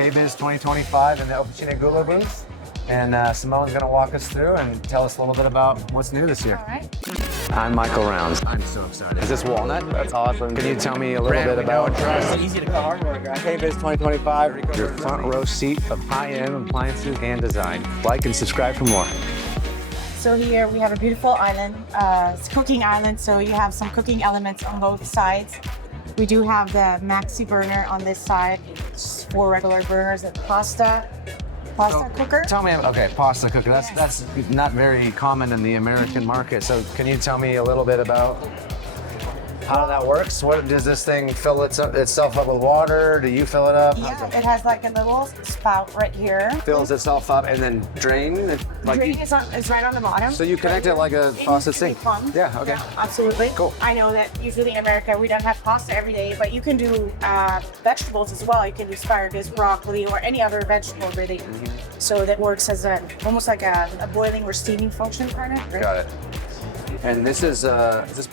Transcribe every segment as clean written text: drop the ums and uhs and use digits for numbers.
KBIS 2025 in the Officine Gullo booth. And Simone's going to walk us through and tell us a little bit about what's new this year. All right. I'm Michael Rounds. I'm so excited. Is this walnut? That's awesome. Can you tell me a little bit about It's easy to cover. KBIS 2025, your front row seat of high-end appliances and design. Like and subscribe for more. So here we have a beautiful island. It's a cooking island, so you have some cooking elements on both sides. We do have the maxi burner on this side. It's 4 regular burners and pasta cooker. Tell me, okay, pasta cooker. That's not very common in the American market. So can you tell me a little bit about how that works? What does this thing fill itself up with water? Do you fill it up? Yeah, it has like a little spout right here. Fills itself up and then drain? Drain is right on the bottom. So you connect it like a faucet sink? Yeah, okay. Yeah, absolutely. Cool. I know that usually in America we don't have pasta every day, but you can do vegetables as well. You can do asparagus, broccoli, or any other vegetable really. Mm-hmm. So that works as almost like a boiling or steaming function kind of. Right? Got it. And this is this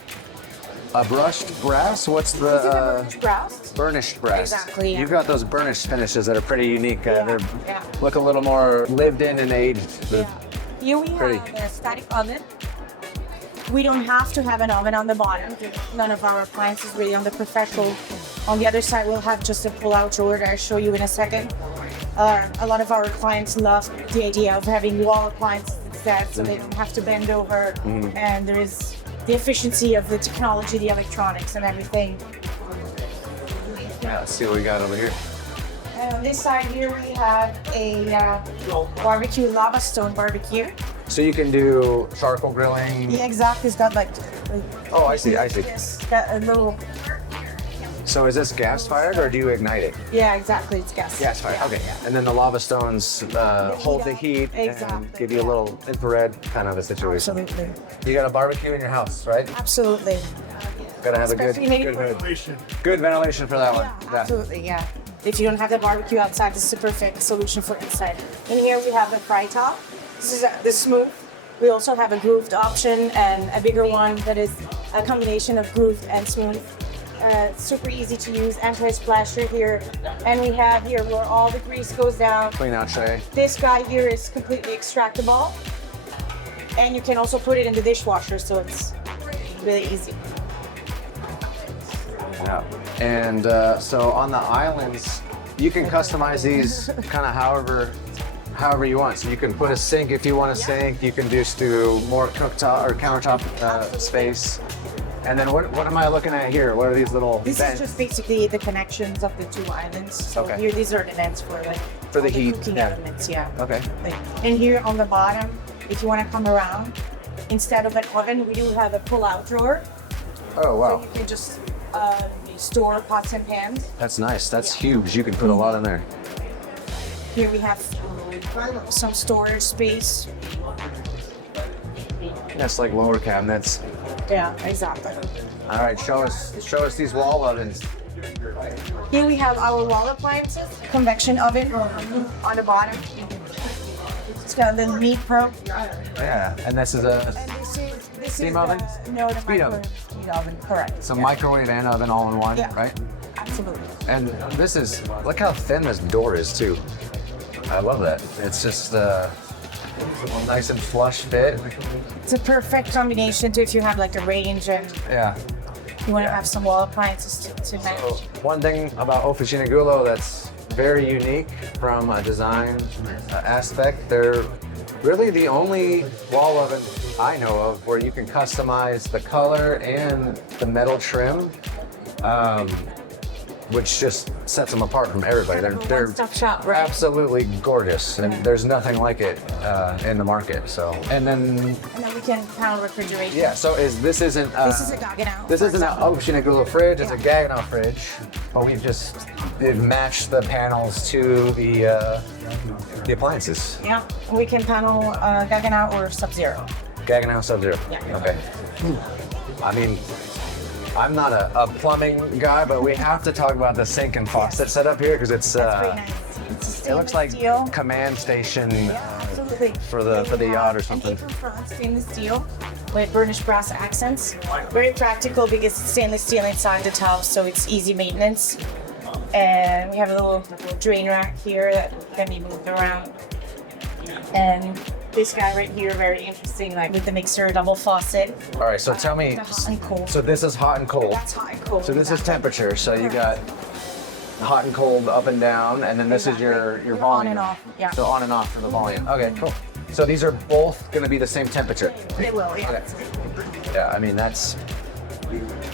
a brushed brass? What's the This is a burnished brass. burnished brass? Exactly, yeah. You've got those burnished finishes that are pretty unique. Yeah, They yeah. look a little more lived in and aged. Yeah. Here we Pretty. have a static oven. We don't have to have an oven on the bottom. None of our appliances really on the professional. On the other side, we'll have just a pull-out drawer that I'll show you in a second. A lot of our clients love the idea of having wall appliances instead, so they don't have to bend over. And there is the efficiency of the technology, the electronics, and everything. Yeah, let's see what we got over here. And on this side here, we have a barbecue, lava stone barbecue. So you can do charcoal grilling. Yeah, exactly. It's got like. Oh, I see. It's got a little. So is this gas fired or do you ignite it? Yeah, exactly. It's gas. Gas fired. Okay. And then the lava stones hold the heat Exactly, and give you a little infrared kind of a situation. Absolutely. You got a barbecue in your house, right? Absolutely. Gotta have a good Especially maybe hood. Good ventilation for that one. Yeah, absolutely. Yeah. If you don't have the barbecue outside, this is a perfect solution for inside. In here we have the fry top. This is the smooth. We also have a grooved option and a bigger one that is a combination of grooved and smooth. Super easy to use, anti-splash right here. And we have here where all the grease goes down. Clean out tray. This guy here is completely extractable. And you can also put it in the dishwasher, so it's really easy. Yeah. And so on the islands, you can customize these kind of however you want. So you can put a sink if you want a sink. You can just do more cooktop or countertop space. And then what am I looking at here? What are these little This vents? is just basically the connections of the 2 islands. So Okay. here, these are the vents for like For the all heat, cooking yeah. elements. Yeah. Okay. And here on the bottom, if you want to come around, instead of an oven, we do have a pull-out drawer. Oh So wow. you can just store pots and pans. That's nice. That's huge. You can put a lot in there. Here we have some storage space. That's like lower cabinets. Yeah, exactly. All right, show us these wall ovens. Here we have our wall appliances, convection oven on the bottom. It's got a little meat probe. Yeah, and this is a And this Steam is oven? No, the Speed oven. Speed oven, correct. so Yeah. microwave and oven all in one, Yeah. right? Absolutely. And this is, look how thin this door is too. I love that. It's just nice and flush fit. It's a perfect combination too if you have like a range and Yeah. you want to have some wall appliances to match. So one thing about Officine Gullo that's very unique from a design aspect, they're really the only wall oven I know of where you can customize the color and the metal trim, which just sets them apart from everybody. They're One-stop shop, right? absolutely gorgeous, and there's nothing like it in the market. So, and then And then we can panel refrigerate. yeah. So This is a Gaggenau. This isn't an Officine Gullo fridge, it's a Yeah. Gaggenau fridge, but we've just matched the panels to the appliances. Yeah, we can panel Gaggenau or Sub-Zero. Gaggenau Sub-Zero. Yeah. Okay. I mean, I'm not a plumbing guy, but we have to talk about the sink and faucet setup here because it's That's pretty nice. It's a it looks like stainless steel. command station Yeah, absolutely. for the yacht or something. An apron front stainless steel with burnished brass accents. Very practical because it's stainless steel inside the tub, so it's easy maintenance. And we have a little drain rack here that can be moved around. And this guy right here, very interesting, like with the mixer, double faucet. All right, so tell me, The hot and cold. so this is hot and cold. That's hot and cold. So this is temperature. So you got hot and cold up and down, and then this is your volume. On and off, yeah. So on and off for the volume. Okay, cool. So these are both going to be the same temperature. They will, yeah. Okay. Yeah, I mean that's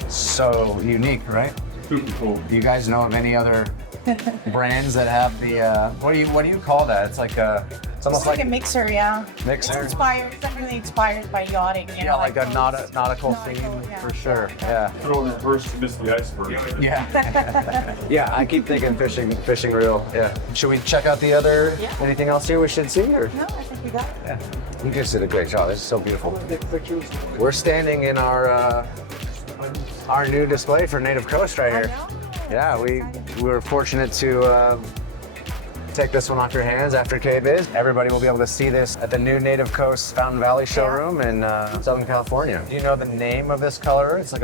so unique, right? Super cool. Do you guys know of any other brands that have the what do you call that? It's like it's almost It's like a mixer, yeah. Mixer? It's inspired, it's definitely inspired by yachting. You know, like a those- nautical theme yeah. for sure. Yeah. Throw in reverse to miss the iceberg. Yeah. Yeah, I keep thinking fishing reel. Yeah. Should we check out the other? Yeah. Anything else here we should see? Or? No, I think we got it. Yeah. You guys did a great job. This is so beautiful. We're standing in our new display for Native Coast right here. Yeah, we were fortunate to take this one off your hands after KBIS. Everybody will be able to see this at the new Native Coast Fountain Valley showroom in Southern California. Do you know the name of this color? It's like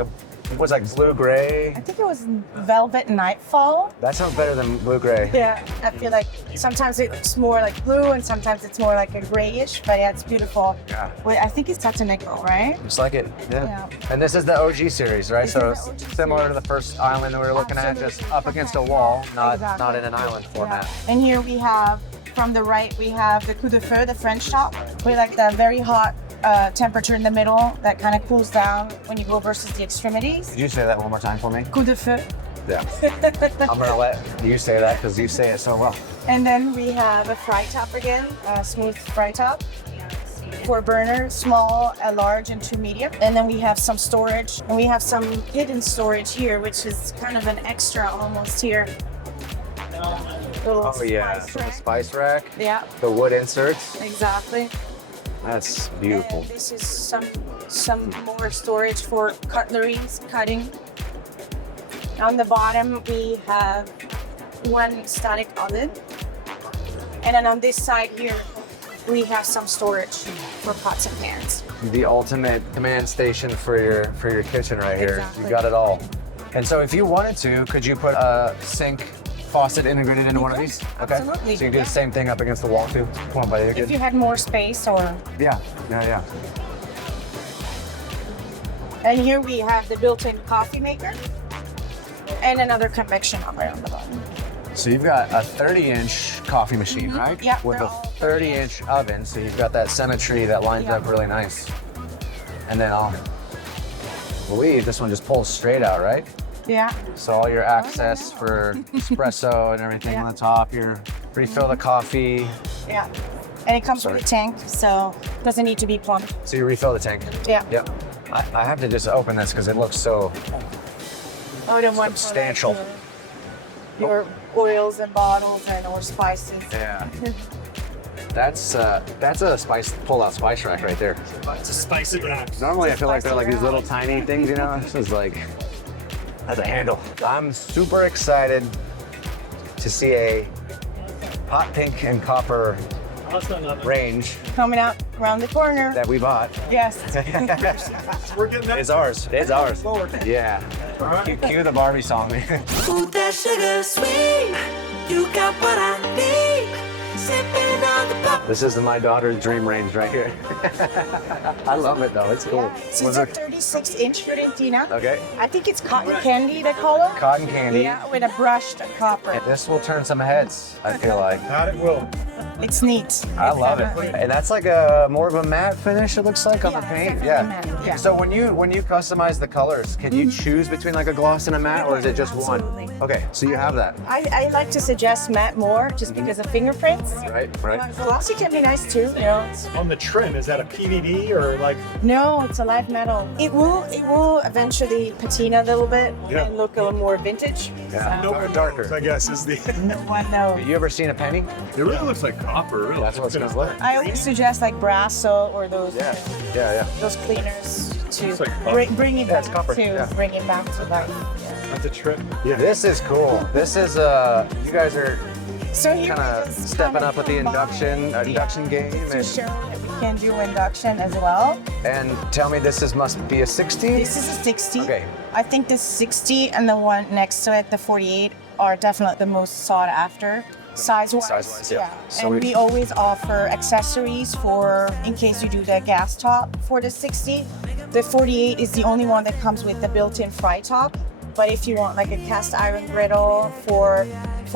what's like blue gray? I think it was Velvet Nightfall. That sounds better than blue gray. Yeah, I feel like sometimes it's more like blue and sometimes it's more like a grayish, but yeah, it's beautiful. Yeah. Wait, I think it's Nautical, right? Just like it. Yeah. Yeah. And this is the OG series, right? This So is the it's OG similar to series. the first island that we were looking at, just Absolutely. up against a wall, not Exactly. in an island format. Yeah. And here we have, from the right, we have the coup de feu, the French top, with like the very hot temperature in the middle that kind of cools down when you go versus the extremities. Could you say that one more time for me? Coup de feu. Yeah. I'm gonna let you say that because you say it so well. And then we have a fry top again, a smooth fry top. 4 burners, small, a large, and 2 medium. And then we have some storage, and we have some hidden storage here, which is kind of an extra almost here. Little Oh yeah, spice so the rack. spice rack, Yeah, the wood inserts. exactly. That's beautiful. And this is some more storage for cutleries, cutting. On the bottom we have 1 static oven, and then on this side here we have some storage for pots and pans. The ultimate command station for your kitchen right here. Exactly. You got it all. And so if you wanted to, could you put a sink faucet integrated into one of could, these? Okay. absolutely, So you can do yeah. the same thing up against the wall too. Come on, buddy. You're If good. you had more space, or Yeah. and here we have the built-in coffee maker and another convection oven on the bottom. So you've got a 30-inch coffee machine, right? Mm-hmm. Yeah, With they're a all 30-inch oven, so you've got that symmetry that lines Yeah. up really nice. And then I'll believe this one just pulls straight out, right? Yeah. So all your access for espresso and everything Yeah. on the top, your refill the coffee. Yeah. And it comes Sorry. with a tank, so it doesn't need to be plumbed. So you refill the tank. Yeah. Yep. I have to just open this because it looks so Oh, the one for, substantial. like, your oils and bottles and or spices. Yeah. That's a spice pull-out spice rack right there. It's a spicy rack. Normally I feel like they're like these Spicy little rack. tiny things, you know? This is like has a handle. I'm super excited to see a hot pink and copper range Coming out around the corner. that we bought. Yes. We're getting that. It's ours. It's ours. Yeah. All right. Cue the Barbie song, man. Ooh, that sugar sweet. You got what I need. Sipping on the pop. This is my daughter's dream range right here. I love it though. It's cool. Yeah. So Was it's a it 36-inch Fiorentina. okay? I think it's cotton candy, they call it. Cotton candy. Yeah, with a brushed copper. This will turn some heads, I feel like. That it will. It's neat. I love it. And that's like a more of a matte finish, it looks like, on the Yeah, paint. definitely matte, yeah. So when you customize the colors, can you choose between like a gloss and a matte, or is it just Absolutely. one? Okay, so you have that. I like to suggest matte more just because of fingerprints. Right. Glossy can be nice too. You know, On the trim, is that a PVD or like? no, it's a live metal. It will eventually patina a little bit Yeah. and look a little more vintage. Yeah. So, Or darker. I guess is the. no one knows. You ever seen a penny? It really looks like copper. Really. That's what it's gonna look. I always suggest like Brasso or those Yeah. Yeah. those cleaners to It's like copper. bring it Yeah, back it's copper, to yeah. bring it back to life. Yeah. That's a trip. Yeah. This is cool. This is you guys are So here kind we of just stepping kinda up with the combine, induction game. to And, show that we can do induction as well. and tell me this must be a 60? This is a 60. Okay. I think the 60 and the one next to it, the 48, are definitely the most sought after. Size-wise, Size-wise, yeah. So and we- we always offer accessories for, in case you do the gas top for the 60. The 48 is the only one that comes with the built-in fry top. But if you want like a cast iron griddle for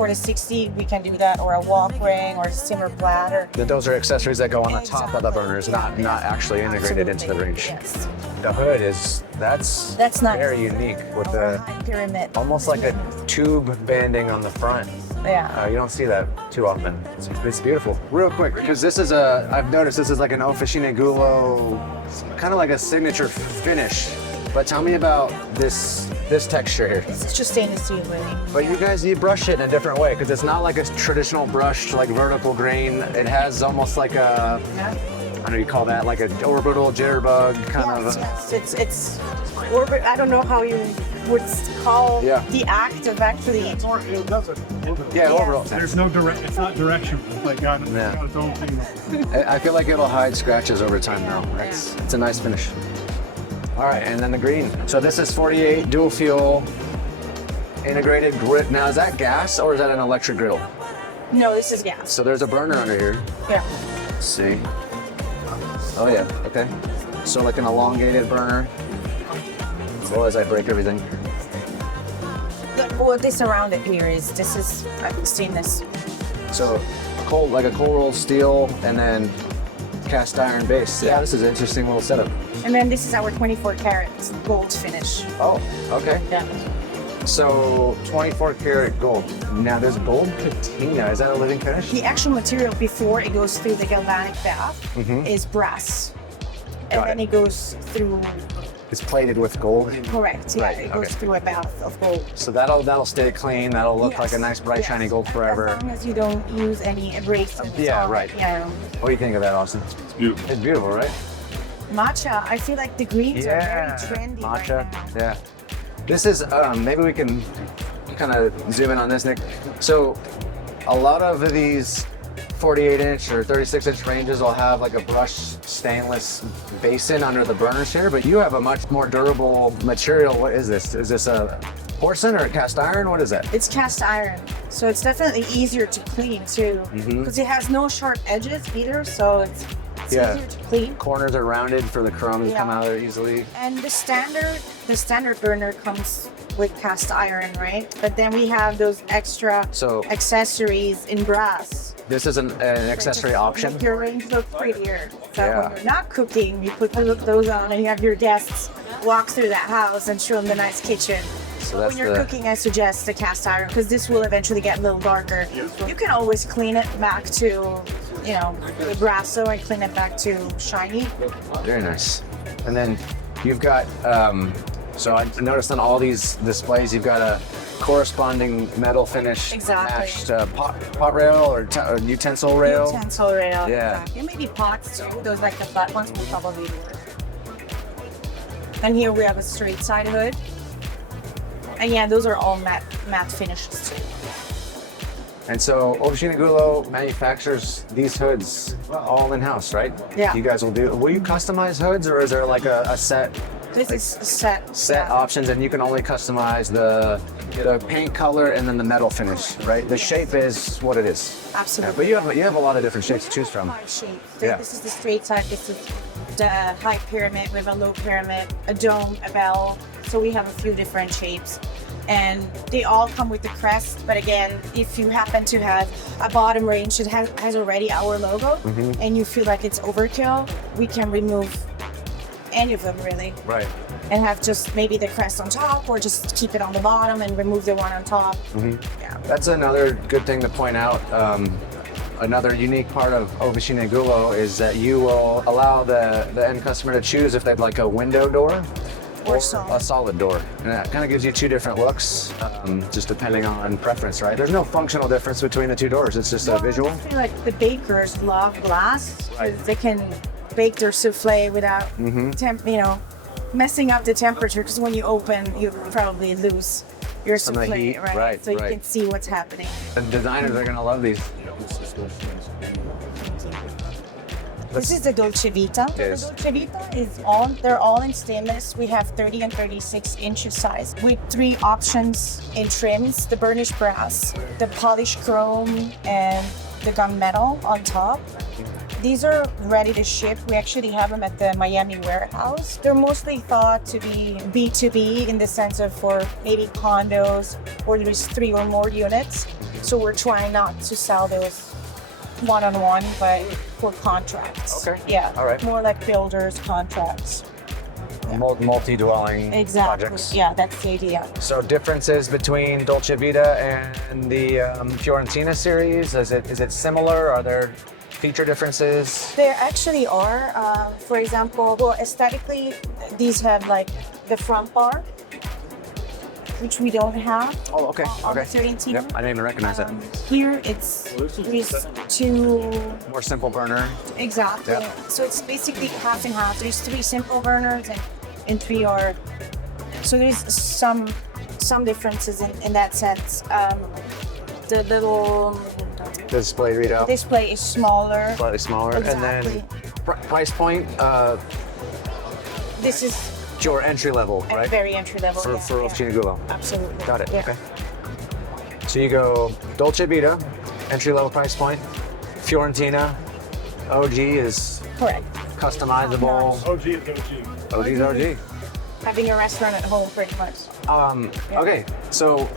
the 60, we can do that, or a wok ring or a simmer platter. Those are accessories that go on the top of the burners, not actually integrated into the range. Yes. The hood that's That's nice. very unique with the Pyramid. almost like a tube banding on the front. Yeah. You don't see that too often. It's beautiful. Real quick, because I've noticed this is like an Officine Gullo, kind of like a signature finish. But tell me about this texture here. It's just stainless steel, really. But you brush it in a different way, because it's not like a traditional brushed, like vertical grain. It has almost like a, I don't know, you call that like an orbital jitterbug kind of. Yes, it's orbit. I don't know how you would call Yeah. the act of actually. It does it. Yeah, orbital. There's no direct. It's not directional. It's like got its own thing. I feel like it'll hide scratches over time though. It's a nice finish. All right, and then the green. So this is 48 dual fuel integrated grit. Now is that gas or is that an electric griddle? No, this is gas. So there's a burner under here. Yeah. Let's see. Oh yeah, okay. So like an elongated burner. Well, as I break everything. What this around it here is stainless. So cold, like a cold rolled steel and then cast iron base. Yeah, this is an interesting little setup. And then this is our 24 karat gold finish. Oh, okay. Yeah. So 24 karat gold. Now there's gold patina. Is that a living finish? The actual material before it goes through the galvanic bath is brass. And Got then it goes through, It's plated with gold. correct, yeah, Right, it goes okay. through a bath of gold. So that'll stay clean. That'll look like a Yes, nice bright yes. shiny gold As forever. long as you don't use any abrasives. Yeah, or, right. Yeah. What do you think of that, Austin? It's beautiful. It's beautiful, right? Matcha, I feel like the greens are very trendy matcha. right now. Yeah. This is maybe we can kind of zoom in on this, Nick. So a lot of these 48-inch or 36-inch ranges will have like a brushed stainless basin under the burners here, but you have a much more durable material. What is this? Is this a porcelain or a cast iron? What is that? It's cast iron, so it's definitely easier to clean too, because it has no sharp edges either, so it's Yeah. easier to clean. Corners are rounded for the crumbs to come Yeah. out of there easily. And the standard burner comes with cast iron, right? But then we have those extra So- accessories in brass. This is an accessory option. Make your range look prettier. So Yeah. when you're not cooking, you put those on and you have your guests walk through that house and show them the nice kitchen. So that's When you're cooking, I suggest the cast iron because this will eventually get a little darker. You can always clean it back to, the brasso and clean it back to shiny. Very nice. And then you've got, so I noticed on all these displays, you've got a corresponding metal finish Exactly. matched pot rail or utensil rail. Utensil rail. Yeah. Exactly. And maybe pots too. Those like the flat ones will probably do. And here we have a straight side hood. And yeah, those are all matte finishes too. And so Officine Gullo manufactures these hoods all in-house, right? Yeah. You guys will you customize hoods or is there like a set This is a set. yeah. options and you can only customize the paint color and then the metal finish, right? The shape is what it is. Absolutely. Yeah, but you have a lot of different shapes to choose from. Five shapes. Yeah. This is the straight side. This is the high pyramid with a low pyramid, a dome, a bell. So we have a few different shapes. And they all come with the crest. But again, if you happen to have a bottom range that has already our logo and you feel like it's overkill, we can remove any of them really. Right. And have just maybe the crest on top or just keep it on the bottom and remove the one on top. Yeah. That's another good thing to point out. Another unique part of Officine Gullo is that you will allow the end customer to choose if they'd like a window door or a solid door. And that kind of gives you two different looks, just depending on preference, right? There's no functional difference between the two doors. It's just a visual. I feel like the bakers love glass Right. because they can bake their souffle without messing up the temperature. Because when you open, you probably lose your Some of the souffle, heat, right? right, So you right. can see what's happening. The designers are gonna love these. This is the Dolcevita. Yes. The Dolcevita they're all in stainless. We have 30 and 36 inches size with 3 options in trims: the burnished brass, the polished chrome, and the gunmetal on top. These are ready to ship. We actually have them at the Miami warehouse. They're mostly thought to be B2B in the sense of for maybe condos or there's 3 or more units. So we're trying not to sell those one-on-one, but for contracts. Okay. Yeah. All right. More like builders contracts. Multi-dwelling Exactly. projects. Yeah, that's the idea. So differences between Dolcevita and the Fiorentina series? Is it similar? Are there feature differences? There actually are. For example, well, aesthetically, these have like the front bar, which we don't have. Oh, okay. On the Okay. Fiorentina. Yep, I didn't even recognize that. Here it's there's 2 More simple burner. exactly. Yep. So it's basically half and half. There's 3 simple burners and 3 are. So there's some differences in that sense. The little Display readout. display is smaller. Slightly smaller. Exactly. And then price point, This is your entry level, right? very entry level. For yeah. Officine Gullo. Absolutely. Got it. Yeah. Okay. So you go Dolcevita, entry level price point. Fiorentina, OG is Correct. customizable. OG is OG. OG is OG. Having a restaurant at home, pretty much. Okay, so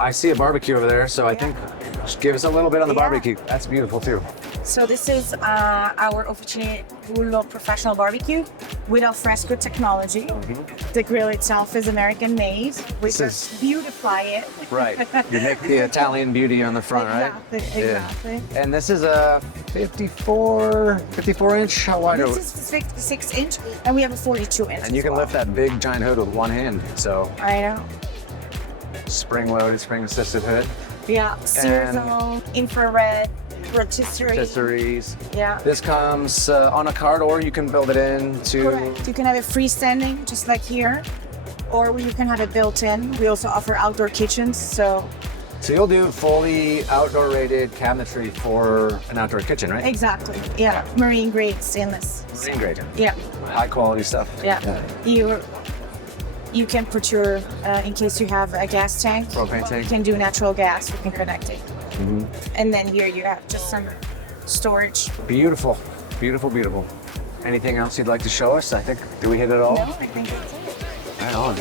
I see a barbecue over there, so I think just give us a little bit on the Yeah. barbecue. That's beautiful too. So this is our Officine Gullo professional barbecue with alfresco technology. The grill itself is American made. We This just is- beautify it. Right. You make the Italian beauty on the front, Exactly, right? exactly. Yeah. And this is a 54 inch. How wide are This we? is 56 inch and we have a 42 inch. And you as can well. lift that big giant hood with one hand. So I know. spring loaded, spring assisted hood. Yeah. Sear zone, infrared, rotisserie. Accessories. Yeah. This comes on a cart, or you can build it into. Correct. You can have it freestanding, just like here, or you can have it built in. We also offer outdoor kitchens, so So you'll do fully outdoor rated cabinetry for an outdoor kitchen, right? exactly. Yeah, marine grade stainless. Marine grade. Yeah, High quality stuff. yeah. You can put your in case you have a gas tank. Propane tank. You can do natural gas. We can connect it. And then here you have just some storage. Beautiful, beautiful, beautiful. Anything else you'd like to show us? I think, did we hit it all? No, I think that's it. Right on.